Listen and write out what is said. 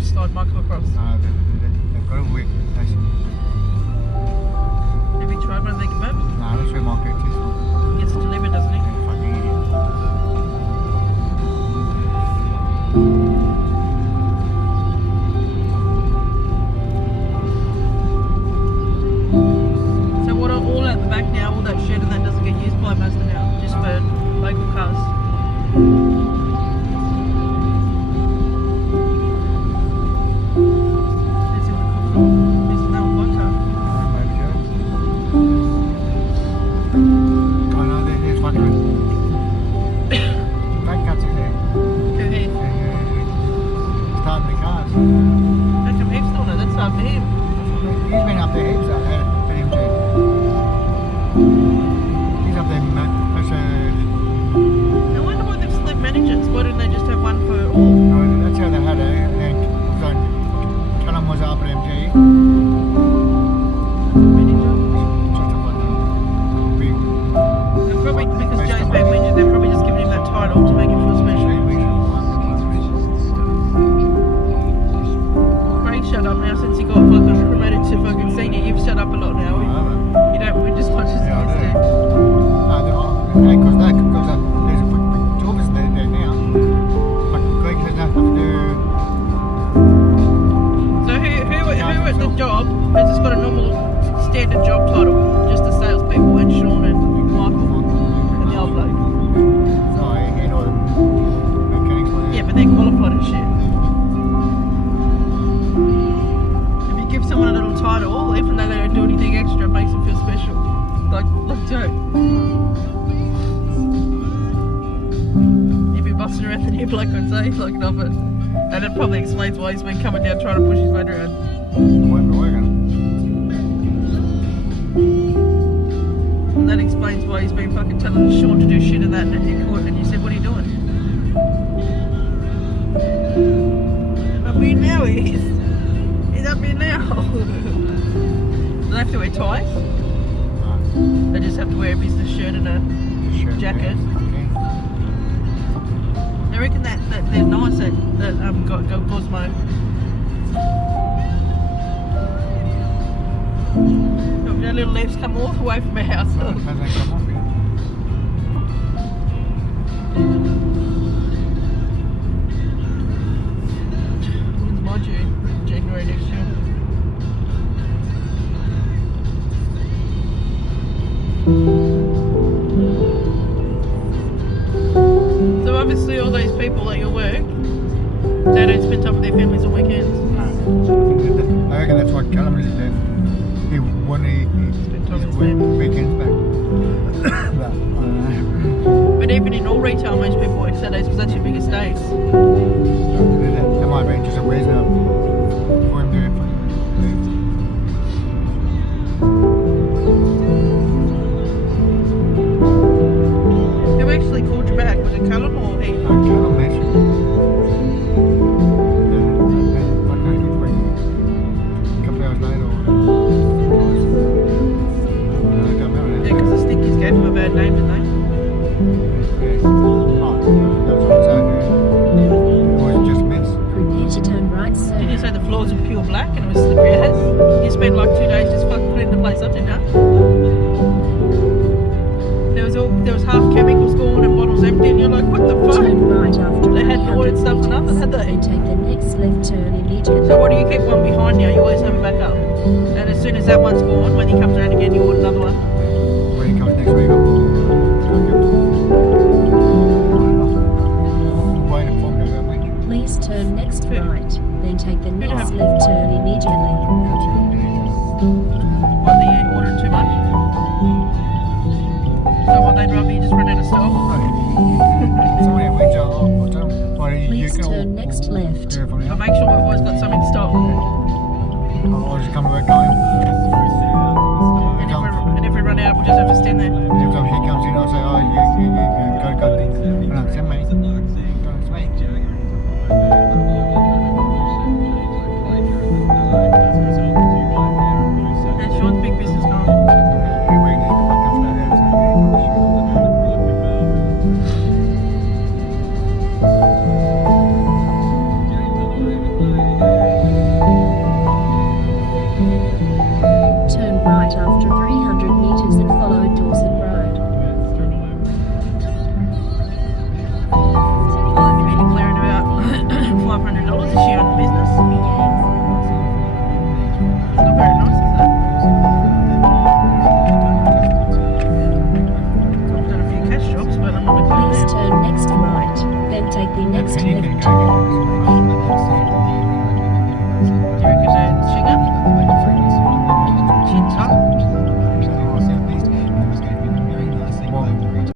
just slide Michael across. They've got a weird place. Have you tried one of their kebabs? No, that's where Michael gets his one. Gets it delivered, doesn't he? Fucking idiot. So what are all at the back now, all that shed and that doesn't get used by most of now, just for local cars? And it probably explains why he's been coming down trying to push his weight around. And that explains why he's been fucking telling Sean to do shit in that in court, and you said, what are you doing? Up here now he is. He's up here now. Do they have to wear ties? No. They just have to wear a business shirt and a jacket. I reckon that they're nice that Gosmo. Look, their little leaves come all the way from our house. Well, they come off here. When's my due? January next year. So obviously all those people at your work, they don't spend time with their families on weekends. No. I reckon that's why Callum is there. He spend time with his weekends back. But even in all retail, most people work Saturdays because that's your biggest days. That might be just a reason for him to leave. Who actually called you back? Was it Callum or he? No, Callum mentioned. A couple of hours later. Yeah, because the Stinkies gave him a bad name, didn't they? Yeah. Oh, that's what I'm saying. It was just a mess. Prepare to turn right, sir. Didn't you say the floors were pure black and it was slippery as? You spent like 2 days just fucking cleaning the place up, didn't you? There was half chemicals gone and bottles empty, and you're like, what the fuck? Turn right after They hadn't ordered stuff for nothing, had they? and take the next left turn immediately. So what do you keep one behind you? You always have a backup. And as soon as that one's gone, when he comes around again, you order another one. When he comes next week, I'm waiting for him to go back. Please turn next Who? right, then take the next have- left turn immediately. What, are you ordering too much? So what, they'd rather you just run out of stock? Somebody at Windsor, I'll tell him. Please turn next left. Yeah, from But now. make sure we've always got something